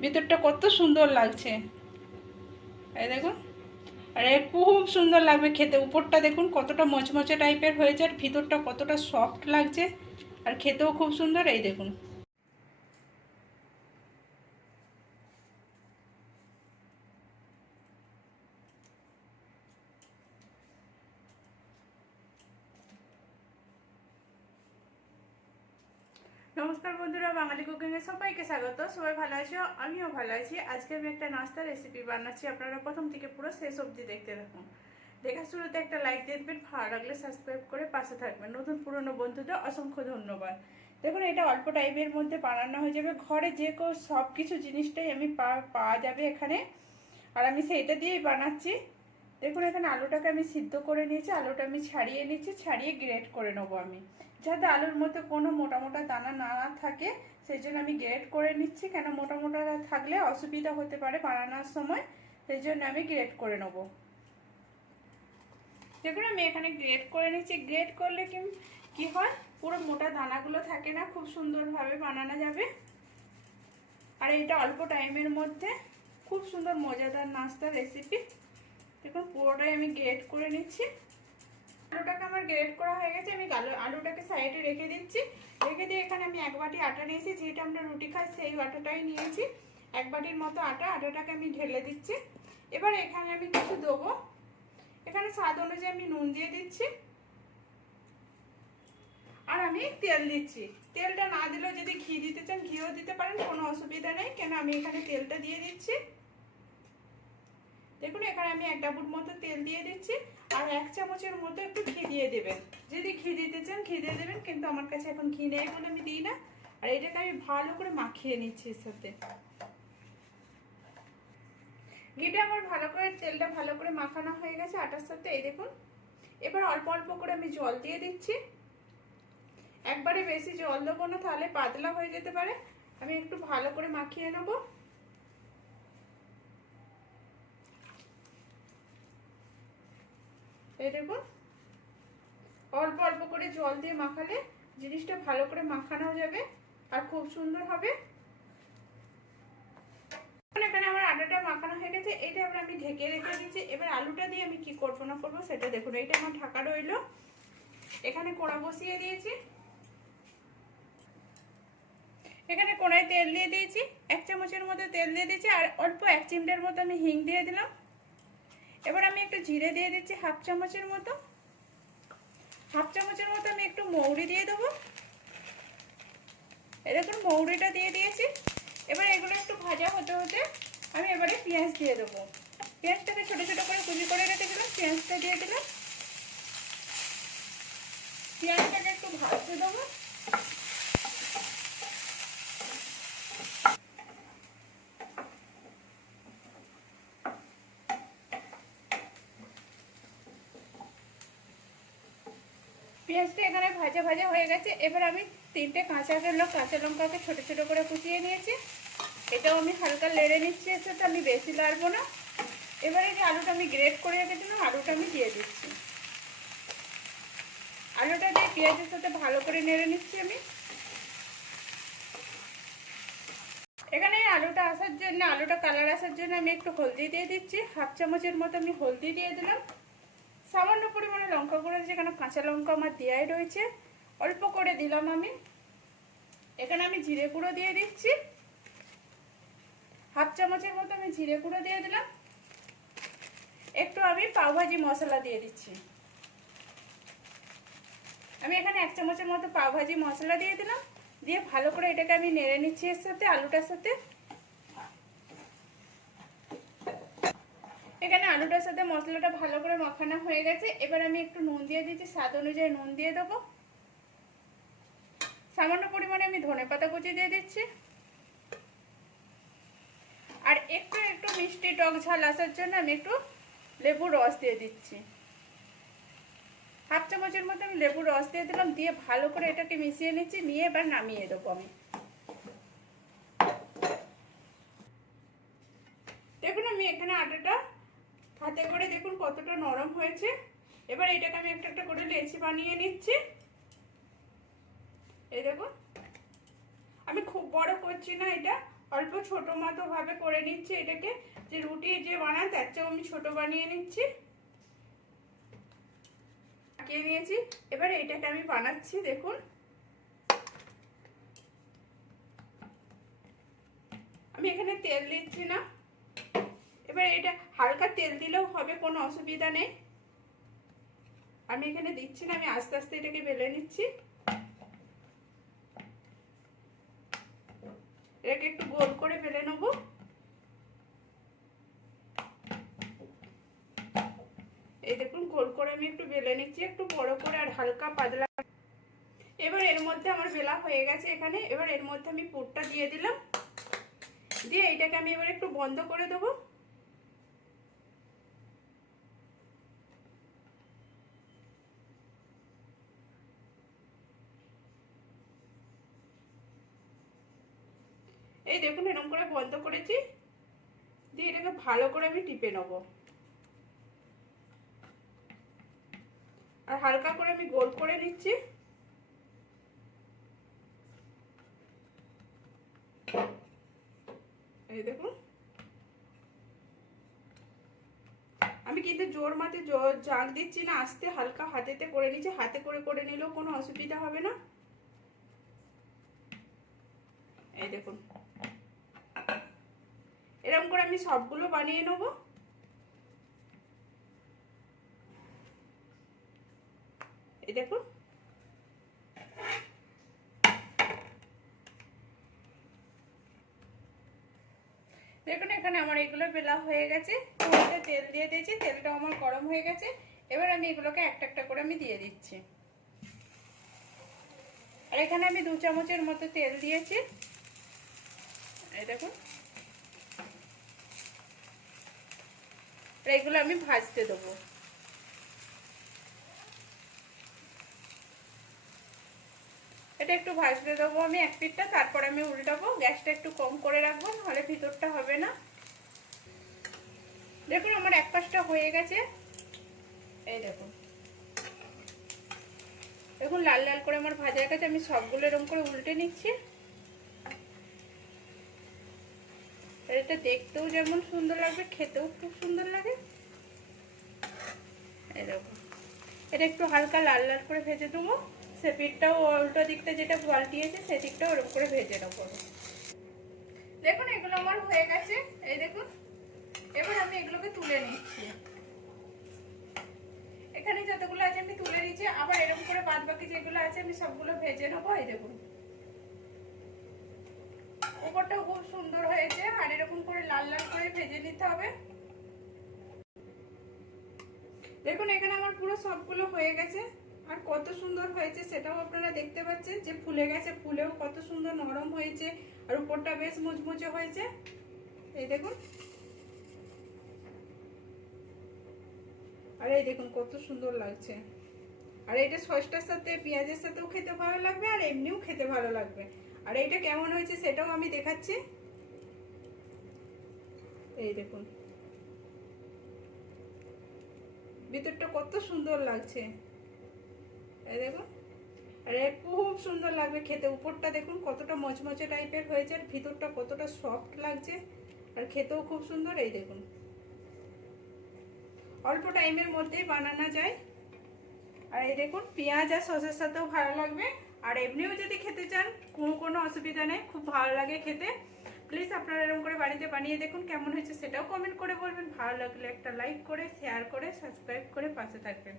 ভিতরটা কত সুন্দর লাগছে। এই দেখুন। আর এর খুব সুন্দর লাগবে খেতে। উপরটা দেখুন, কতটা মচমচে টাইপের হয়েছে আর ভিতরটা কতটা সফট লাগছে। আর খেতেও খুব সুন্দর, এই দেখুন। নমস্কার বন্ধুরা, বাঙালি কুকিংয়ে সবাইকে স্বাগত। সবাই ভালো আছো? আমিও ভালো আছি। আজকে আমি একটা নাস্তা রেসিপি বানাচ্ছি। আপনারা প্রথম থেকে পুরো শেষ অবধি দেখতে থাকুন। দেখার শুরুতে একটা লাইক দিয়ে দেবেন। ভালো লাগলে সাবস্ক্রাইব করে পাশে থাকবেন। নতুন পুরনো বন্ধুদের অসংখ্য ধন্যবাদ। দেখুন, এটা অল্প টাইমের মধ্যে বানানো হয়ে যাবে। ঘরে যে কেউ সব কিছু জিনিসটাই আমি পাওয়া যাবে এখানে। আর আমি সেইটা দিয়েই বানাচ্ছি। দেখুন, এখানে আলুটাকে আমি সিদ্ধ করে নিয়েছি, আলুটা আমি ছাড়িয়ে নিচ্ছি, ছাড়িয়ে গ্রেট করে নেব আমি। যাতে আলুর মধ্যে কোনো মোটা মোটা দানা না থাকে, সেই জন্য আমি গ্রেট করে নিচ্ছি। কেন মোটা মোটা থাকলে অসুবিধা হতে পারে বানানোর সময়, সেই জন্য আমি গ্রেট করে নেব। দেখুন, আমি এখানে গ্রেট করে নিচ্ছি। গ্রেট করলে কি কি হয়? পুরো মোটা দানাগুলো থাকে না, খুব সুন্দরভাবে বানানো যাবে। আর এটা অল্প টাইমের মধ্যে খুব সুন্দর মজাদার নাস্তার রেসিপি দেখুন পুরোটাই আমি গ্রেট করে নিচ্ছি। আলুটাকে আমার গ্রেট করা হয়ে গেছে। আমি আলু আলুটাকে সাইডে রেখে দিচ্ছি। রেখে দিয়ে এখানে আমি এক বাটি আটা নিয়েছি। যেটা আমরা রুটি খাই, সেই আটাটাই নিয়েছি। এক বাটির মতো আটা, আটাটাকে আমি ঢেলে দিচ্ছি। এবার এখানে আমি কিছু দেবো। এখানে স্বাদ অনুযায়ী আমি নুন দিয়ে দিচ্ছি। আর আমি তেল দিচ্ছি। তেলটা না দিলেও যদি ঘি দিতে চান, ঘিও দিতে পারেন, কোনো অসুবিধা নেই। কেন, আমি এখানে তেলটা দিয়ে দিচ্ছি। দেখুন, এখানে আমি এক ডাবুর মতো তেল দিয়ে দিচ্ছি, আর এক চামচের মতো একটু ঘি দিয়ে দেবেন। যদি ঘি দিতে চান, ঘি দিয়ে দেবেন, কিন্তু আমার কাছে এখন ঘি নেই বলে আমি দিই না। আর এটাকে আমি ভালো করে মাখিয়ে নিচ্ছি এর সাথে। ঘিটা আমার ভালো করে, তেলটা ভালো করে মাখানো হয়ে গেছে আটার সাথে, এই দেখুন। এবার অল্প অল্প করে আমি জল দিয়ে দিচ্ছি। একবারে বেশি জল দেবো না, তাহলে পাতলা হয়ে যেতে পারে। আমি একটু ভালো করে মাখিয়ে নেব। এই দেখুন। অল্প অল্প করে জল দিয়ে মাখালে জিনিসটা ভালো করে মাখানো যাবে আর খুব সুন্দর হবে। এখানে আমার আটাটা মাখানো হয়ে গেছে। এটা এবার আমি ঢেকে রেখে দিয়েছি এবার আলুটা দিয়ে আমি কি করব না করব সেটা দেখুন। এইটা আমার ঢাকা রইল। এখানে কোড়া বসিয়ে দিয়েছি। এখানে কোড়ায় তেল দিয়ে দিয়েছি। এক চামচের মতো তেল দিয়ে দিয়েছি। আর অল্প এক চিমটার মতো আমি হিং দিয়ে দিলাম। এবার আমি একটু জিরে দিয়ে দিচ্ছি হাফ চামচের মতো। হাফ চামচের মতো আমি একটু মৌরি দিয়ে দেবো। এরকম মৌরিটা দিয়ে দিয়েছি। এবার এগুলো একটু ভাজা হতে হতে আমি এবারে পেঁয়াজ দিয়ে দেবো। পেঁয়াজটাকে ছোটো ছোটো করে কুচি করে রেখে রেখেছিলাম পেঁয়াজটা দিয়ে দিলাম। পেঁয়াজটাকে একটু ভাজতে দেবো। পেঁয়াজটা ভাজা ভাজা হয়ে গেছে। এবার আমি তিনটে কাঁচা লঙ্কা কাঁচা লঙ্কাকে ছোটো ছোটো করে কুচিয়ে নিয়েছি। এটাও আমি হালকা লেড়ে নিচ্ছি, এর সাথে আমি বেশি লাড়বো না। এবারে যে আলুটা আমি গ্রেট করে রেখেছিলাম, আলুটা আমি দিয়ে দিচ্ছি। আলুটা দিয়ে পেঁয়াজের সাথে ভালো করে নেড়ে নিচ্ছি আমি। এখানে আলুটা আসার জন্য, আলুটা কালার আসার জন্য আমি একটু হলদি দিয়ে দিচ্ছি। হাফ চামচের মতো আমি হলদি দিয়ে দিলাম। সামান্য পরিমাণে লঙ্কা গুঁড়ো যেখানে কাঁচা লঙ্কা আমার দেওয়াই রয়েছে। অল্প করে দিলাম আমি। এখানে আমি জিরে গুঁড়ো দিয়ে দিচ্ছি। হাফ চামচের মতো আমি জিরে গুঁড়ো দিয়ে দিলাম। একটু আমি পাওভাজি মশলা দিয়ে দিচ্ছি। আমি এখানে এক চামচের মতো পাওভাজি মশলা দিয়ে দিলাম। দিয়ে ভালো করে এটাকে আমি নেড়ে নিচ্ছি এর সাথে, আলুটার সাথে। এখানে আলুটার সাথে মশলাটা ভালো করে মাখানো হয়ে গেছে। এবার আমি একটু নুন দিয়ে দিচ্ছি, স্বাদ অনুযায়ী নুন দিয়ে দেবো। সামান্য পরিমাণে আমি ধনে পাতা কুচি দিয়ে দিচ্ছি। আর একটু একটু মিষ্টি টক ঝাল আসার জন্য আমি একটু লেবুর রস দিয়ে দিচ্ছি। হাফ চামচের মতো আমি লেবুর রস দিয়ে দিলাম, দিয়ে ভালো করে এটাকে মিশিয়ে নিচ্ছি, নিয়ে এবার নামিয়ে দেবো আমি দেখুন আমি এখানে আটাটা হাতে করে দেখুন কতটা নরম হয়েছে। এবার এটাকে আমি একটা একটা করে লেচি বানিয়ে নিচ্ছি। এই দেখুন। আমি খুব বড় করছি না এটা, অল্প ছোট মতো ভাবে করে নিচ্ছি এটাকে। যে রুটি যে বানান, তার চেয়েও আমি ছোট বানিয়ে নিচ্ছি। পাকিয়ে নিয়েছি। এবার এটাকে আমি বানাচ্ছি, দেখুন। আমি এখানে তেল দিচ্ছি না। এবার এটা হালকা তেল দিলেও হবে, কোনো অসুবিধা নেই। আমি এখানে দিচ্ছি না, আমি আস্তে আস্তে এটাকে বেলে নিচ্ছি। এটাকে একটু গোল করে বেলে নেব। এই দেখুন, গোল করে আমি একটু বেলে নিচ্ছি, একটু বড় করে আর হালকা পাতলা। এবার এর মধ্যে আমার বেলা হয়ে গেছে এখানে, এবার এর মধ্যে আমি পুরটা দিয়ে দিলাম। দিয়ে এটাকে আমি এবার একটু বন্ধ করে দেবো। এই দেখুন এরকম করে বন্ধ করেছি, দিয়ে এটাকে ভালো করে আমি টিপে নেব। আর হালকা করে আমি গোল করে নিচ্ছি। এই দেখুন। আমি কিন্তু জোর মাতে জাগ দিচ্ছি না, আস্তে হালকা হাতেতে করে নিচ্ছি, হাতে করে করে নিলেও কোনো অসুবিধা হবে না। এই দেখুন। এরকম করে আমি সবগুলো বানিয়ে নেব। এই দেখুন দেখুন, এখানে আমার এগুলো বেলা হয়ে গেছে। তেল দিয়ে দিয়েছি, তেলটা আমার গরম হয়ে গেছে। এবার আমি এগুলোকে একটা একটা করে আমি দিয়ে দিচ্ছি। আর এখানে আমি দু চামচের মতো তেল দিয়েছি। এই দেখুন। এগুলো আমি ভাজতে দেবো। এটা একটু ভাজতে দেবো আমি এক পিঠটা, তারপর আমি উল্টাবো, গ্যাসটা একটু কম করে রাখব, নাহলে ভিতরটা হবে না। দেখুন আমার এক পাশটা হয়ে গেছে। এই দেখুন। দেখুন লাল লাল করে আমার ভাজা গেছে আমি সবগুলো এরকম করে উল্টে নিচ্ছি। এটা দেখতেও যেমন সুন্দর লাগবে, খেতেও খুব সুন্দর লাগে। দেখুন এটা একটু হালকা লাল লাল করে ভেজে দেবো সে পিঠটাও উল্টো দিকটা যেটা পাল্টিয়েছে, সেদিকটাও ওরকম করে ভেজে নেব। দেখুন, এগুলো আমার হয়ে গেছে। এই দেখুন, এবার আমি এগুলোকে তুলে নিচ্ছি। এখানে যতগুলো আছে আমি তুলে নিচ্ছি। আবার এরকম করে বাদ বাকি যেগুলো আছে আমি সবগুলো ভেজে নেব। এই দেখুন। উপরটাও খুব সুন্দর হয়েছে আর এরকম করে লাল লাল করে ভেজে নিতে হবে। দেখুন, এখানে আমার পুরো সবগুলো হয়ে গেছে। আর কত সুন্দর হয়েছে সেটাও আপনারা দেখতে পাচ্ছেন যে ফুলে গেছে, ফুলেও কত সুন্দর নরম হয়েছে আর উপরটা বেশ মুচমুচে হয়েছে। এই দেখুন। আর এই দেখুন, কত সুন্দর লাগছে। আর এটা সসটার সাথে, পেঁয়াজের সাথেও খেতে ভালো লাগবে আর এমনিও খেতে ভালো লাগবে। আর এইটা কেমন হয়েছে সেটাও আমি দেখাচ্ছি। এই দেখুন। ভিতরটা কত সুন্দর লাগছে। এই দেখুন। আর, খুব সুন্দর লাগবে খেতে। উপরটা দেখুন, কতটা মচমচে টাইপের হয়েছে আর ভিতরটা কতটা সফট লাগছে আর খেতেও খুব সুন্দর। এই দেখুন। অল্প টাইমের মধ্যেই বানানো যায়। আর এই দেখুন, পেঁয়াজ আর সসের সাথেও ভালো লাগবে। আর এমনিও যদি খেতে চান, কোনো কোনো অসুবিধা নেই, খুব ভালো লাগে খেতে। প্লিজ আপনারা এরকম করে বাড়িতে বানিয়ে দেখুন, কেমন হয়েছে সেটাও কমেন্ট করে বলবেন। ভালো লাগলে একটা লাইক করে শেয়ার করে সাবস্ক্রাইব করে পাশে থাকবেন।